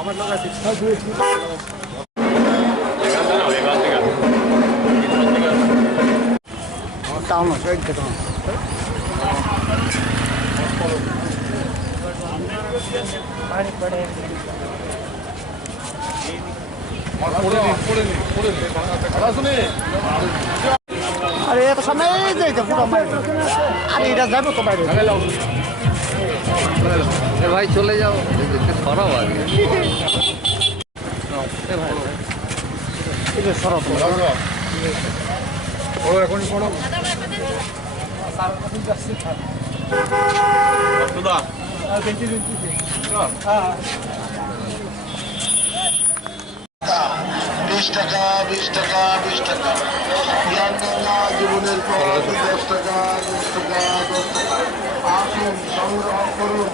আমার লোক আছে টাউন আরে এত সময় যাইতে পুরো আরে এটা যাবো তো বাইরে ভাই চলে যাও সরাও আগে সরব এখন পড়ো বিশ টাকা 20 টাকা 20 টাকা জীবনের পর 10 টাকা 10 টাকা 10 টাকা আসুন সংগ্রহ করুন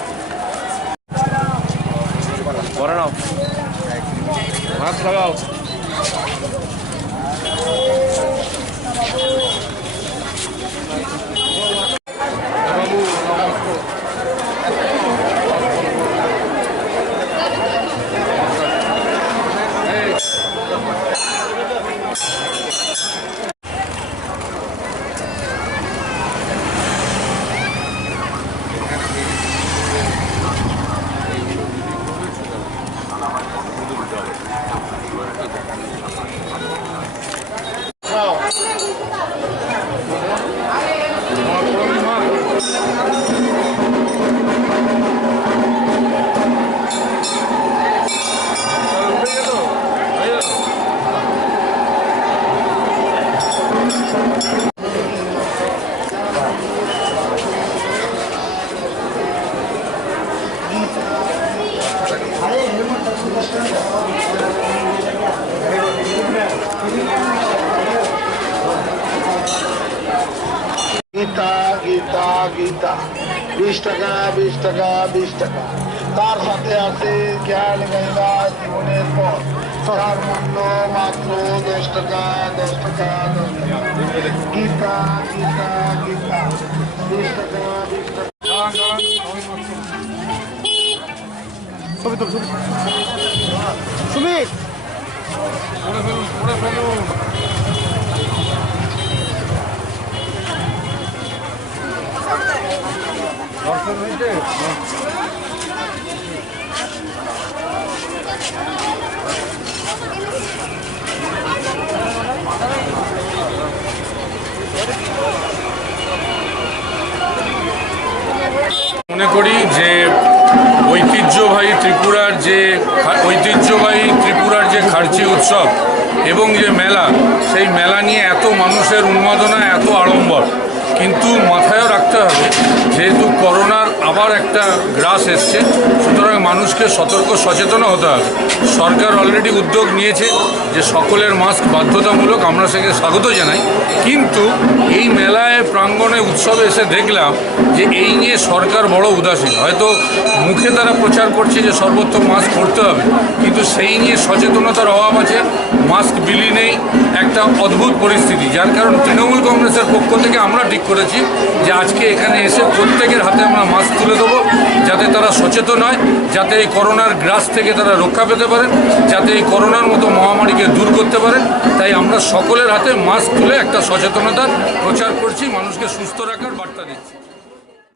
করে নাও মাছ লাগাও গীতা গীতা গীতা 20 টাকা 20 টাকা 20 টাকা তার সাথে আছে জ্ঞান গঙ্গা জীবনের পর তার মূল্য মাত্র 10 টাকা 10 টাকা 10 টাকা গীতা গীতা গীতা 20 টাকা 20 টাকা সুমিত মনে করি যে ঐতিহ্যবাহী ত্রিপুরার যে খার্চি উৎসব এবং যে মেলা, সেই মেলা নিয়ে এত মানুষের উন্মাদনা, এত আড়ম্বর, কিন্তু মাথায়ও রাখতে হবে যেহেতু করোনার আবার একটা গ্রাস এসছে, সুতরাং মানুষকে সতর্ক সচেতন হতে হবে। সরকার অলরেডি উদ্যোগ নিয়েছে যে সকলের মাস্ক বাধ্যতামূলক, আমরা সেকে স্বাগত জানাই। কিন্তু এই মেলায় প্রাঙ্গণে উৎসবে এসে দেখলাম যে এই নিয়ে সরকার বড় উদাসীন। হয়তো মুখে তারা প্রচার করছে যে সর্বত্র মাস্ক পরতে হবে, কিন্তু সেই নিয়ে সচেতনতার অভাব আছে। মাস্ক বিলি নেই, একটা অদ্ভুত পরিস্থিতি, যার কারণ তৃণমূল কংগ্রেসের পক্ষ থেকে আমরা ঠিক করেছি যে আজকে এখানে এসে প্রত্যেকের হাতে আমরা মাস্ক তুলে দেবো, যাতে তারা সচেতন হয়, যাতে এই করোনার গ্রাস থেকে তারা রক্ষা পেতে পারেন, যাতে এই করোনার মতো মহামারীকে দূর করতে পারেন। তাই আমরা সকলের হাতে মাস্ক তুলে একটা সচেতনতার প্রচার করছি, মানুষকে সুস্থ রাখার বার্তা দিচ্ছি।